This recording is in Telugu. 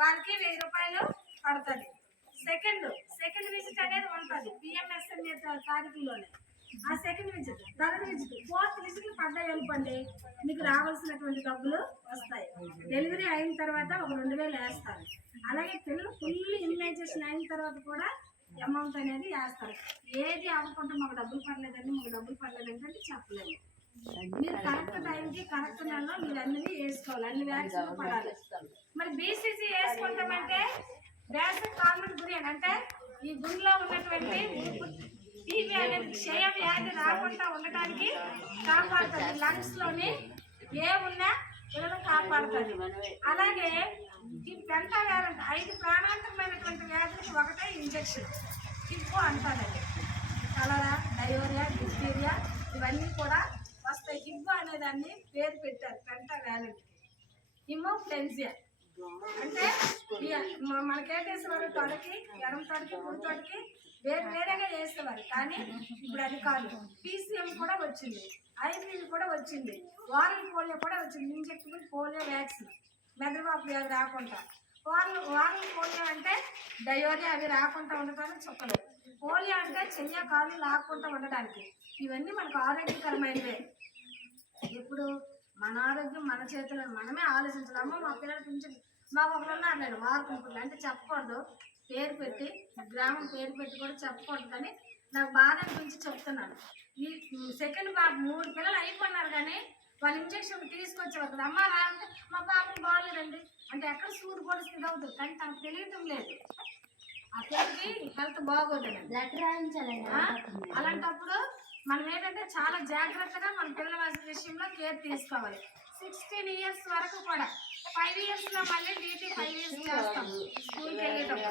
వారికి వెయ్యి రూపాయలు పడుతుంది. సెకండ్ సెకండ్ విజిట్ అనేది ఉంటుంది. పిఎంఎస్ఎంఏ తారీఖులోనే ఆ second visit third visit fourth visit పడ్డా అనుకోండి మీకు రావాల్సినటువంటి డబ్బులు వస్తాయి. డెలివరీ అయిన తర్వాత ఒక రెండు వేలు వేస్తారు. అలాగే పిల్లలు ఫుల్ ఇమ్యునైజేషన్ అయిన తర్వాత కూడా అమౌంట్ అనేది వేస్తారు. ఏది అవ్వకుండా మాకు డబ్బులు పడలేదండి మాకు డబ్బులు పడలేదండి అంటే మీరు కరెక్ట్ టైంకి కరెక్ట్ నెలలో మీరు అన్ని వేసుకోవాలి. అన్ని వ్యాక్సిన్లు పడాలి. మరి బీసీసీ రేషన్ కామన్ గురి అంటే ఈ గుండెలో ఉన్నటువంటి టీబీ అనేది క్షయ వ్యాధి రాకుండా ఉండటానికి కాపాడుతుంది లంగ్స్లోని ఏ ఉన్నా పిల్లలు కాపాడుతుంది అలాగే ఈ పెంట వ్యాధి ఐదు ప్రాణాంతకమైనటువంటి వ్యాధులకి ఒకటే ఇంజెక్షన్ హిప్పు అంటారండి కలరా డయోరియా డిప్టీరియా ఇవన్నీ కూడా వస్తాయి. హిబ్బు అనేదాన్ని పేరు పెట్టారు పెంట వ్యాలెంట్కి హిమోఫ్లెన్జియా అంటే ఈ మ- మనకేటేసేవారు తొడకి ఎడమ తొడకి కుడి తొడకి వేరు వేరేగా వేసేవారు కానీ ఇప్పుడు అది కాదు. పీసీఎం కూడా వచ్చింది. ఐపీఎల్ కూడా వచ్చింది. వారల్ పోలియో కూడా వచ్చింది. Injectable polio vaccine. మెదడుబాబు వ్యాధి రాకుండా. వారల్ వారల్ పోలియో అంటే డయోరియా అవి రాకుండా ఉండటానికి చెప్పలేదు. పోలియో అంటే చెయ్య కాళ్ళు లాక్కుండా ఉండడానికి ఇవన్నీ మనకు ఆరోగ్యకరమైనవే. ఇప్పుడు మన ఆరోగ్యం మన చేతిలో మనమే ఆలోచించాలి అమ్మ మా పిల్లలు పెంచి మా ఒకరు ఉన్నారు నేను వారు అంటే చెప్పకూడదు. పేరు పెట్టి గ్రామం పేరు పెట్టి కూడా చెప్పకూడదు కానీ నాకు బాధ అనిపించి చెప్తున్నాను. ఈ సెకండ్ బాబు మూడు పిల్లలు అయిపోయినారు కానీ వాళ్ళు ఇంజక్షన్ తీసుకొచ్చేవారు అమ్మ రా అంటే మా పాపం బాగలేదండి. అంటే ఎక్కడ సూది ఇది అవుతుంది. కానీ తనకు తెలియటం లేదు. పిల్లకి హెల్త్ బాగోదండి? అలాంటప్పుడు మనం ఏంటంటే చాలా జాగ్రత్తగా మన పిల్లల విషయంలో కేర్ తీసుకోవాలి. సిక్స్టీన్ ఇయర్స్ వరకు కూడా ఫైవ్ ఇయర్స్లో మళ్ళీ డీటీ ఫైవ్ ఇయర్స్ చేస్తాం. స్కూల్కి వెళ్ళేటప్పుడు.